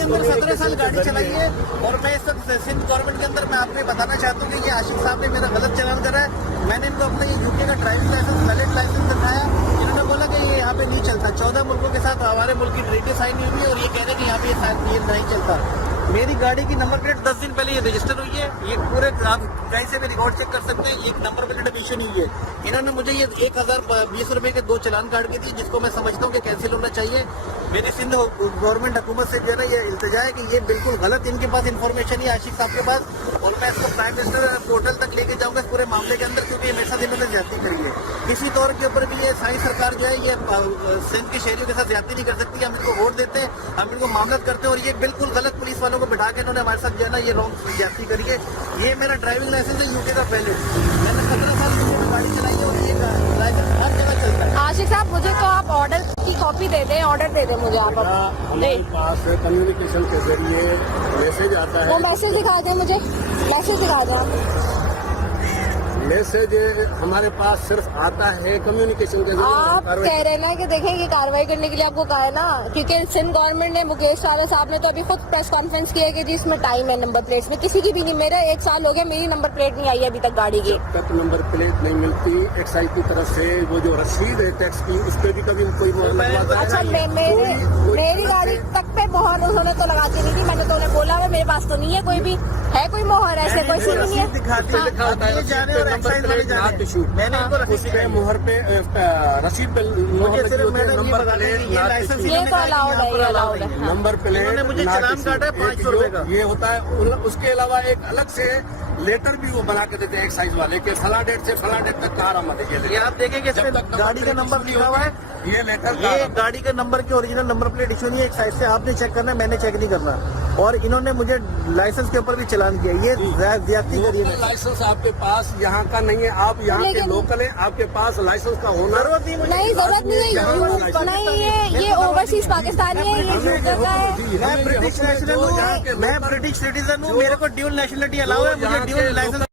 के अंदर 17 साल गाड़ी चलाई है और मैं इस वक्त सिंध गवर्नमेंट के अंदर मैं आपको ये बताना चाहता हूँ कि ये आशिक साहब ने मेरा गलत चलान करा है। मैंने इनको अपना ये यूके का ड्राइविंग लाइसेंस वैलिड लाइसेंस दिखाया। इन्होंने बोला कि ये यहाँ पे नहीं चलता। 14 मुल्कों के साथ हमारे मुल्क की ट्रीटी साइन हुई है और ये कह रहे हैं कि यहाँ पे ये नहीं चलता। मेरी गाड़ी की नंबर प्लेट 10 दिन पहले ये रजिस्टर हुई है। ये पूरे आप कहीं से भी रिकॉर्ड चेक कर सकते हैं। ये नंबर प्लेट अभी इशू नहीं हुई है। इन्होंने मुझे ये 1020 रुपए के 2 चालान काट के दिए, जिसको मैं समझता हूँ कि कैंसिल होना चाहिए। मेरी सिंध गवर्नमेंट हुकूमत से जो है ना ये इल्तिजा है कि ये बिल्कुल गलत इनके पास इन्फॉर्मेशन है आशिक साहब के पास, और मैं इसको प्राइम मिनिस्टर पोर्टल तक लेके जाऊंगा इस पूरे मामले के अंदर, क्योंकि मेरे साथ इन्होंने ज्यादती करी है। किसी तौर के ऊपर भी ये सारी सरकार जो है ये सिंध के शहरियों के साथ ज्यादती नहीं कर सकती। हम इनको वोट देते हैं, हम इनको मामलत करते हैं, और ये बिल्कुल गलत पुलिस वालों को बिठा के इन्होंने हमारे साथ जो है ना ये रॉन्ग ज्यादती करी है। ये मेरा ड्राइविंग लाइसेंस है यूके का वैलिड। मैंने 17 साल यूके में गाड़ी चलाई है और ये लाइसेंस हर जगह चलता है। आशिक साहब मुझे तो आप ऑर्डर की कॉपी दे दें, ऑर्डर दे दें मुझे आप। हमारे पास कम्युनिकेशन के जरिए मैसेज आता है। वो मैसेज दिखा दें मुझे, मैसेज दिखा दें आप। मैसेज हमारे पास सिर्फ आता है कम्युनिकेशन के जरिए। आप कह रहे हैं ना कि देखें ये कार्रवाई करने के लिए आपको कहा है ना, क्योंकि सिंध गवर्नमेंट ने, मुकेश सावला साहब ने तो अभी खुद प्रेस कॉन्फ्रेंस की है कि जी इसमें टाइम है नंबर प्लेट्स में। किसी की भी नहीं, मेरा 1 साल हो गया, मेरी नंबर प्लेट नहीं आई है अभी तक गाड़ी की। जब तक नंबर प्लेट नहीं मिलती एक्साइज की तरफ से वो जो रसीद है टैक्स की, उस पर भी कभी कोई मोहर लगवाता है। अच्छा मेरी गाड़ी तक पे मोहर उन्होंने तो लगाती नहीं थी। मैंने तो उन्हें बोला है मेरे पास तो नहीं है कोई भी, है कोई मोहर ऐसे कोई सी नहीं है। मैंने इनको उसके मुहर पे रसीद पे ये तो अलाउड है, ये अलाउड है। नंबर प्लेट मुझे चालान काटा है 500 रुपए का। ये होता है। उसके अलावा एक अलग से लेटर भी वो बना के देते हैं एक्साइज वाले के फला डेट से फला डेट तक कहाँ आराम है। ये आप देखेंगे इसमें गाड़ी का नंबर लिखा हुआ है। ये लेटर ये गाड़ी के नंबर की ओरिजिनल नंबर प्लेट इशू नहीं है। एक साइड से आपने चेक करना है, मैंने चेक नहीं करना। और इन्होंने मुझे लाइसेंस के ऊपर भी चालान किया। ये ज्यादती करी है। लाइसेंस आपके पास यहाँ का नहीं है, आप यहाँ के लोकल है, आपके पास लाइसेंस का होना नहीं, जरूरत नहीं है। नहीं, ये ओवरसीज पाकिस्तानी है, ये यूके का है। मैं ब्रिटिश नेशनल हूँ, मैं ब्रिटिश सिटीजन हूँ, मेरे को ड्यूल नेशनलिटी अलाउ है, मुझे ड्यूल लाइसेंस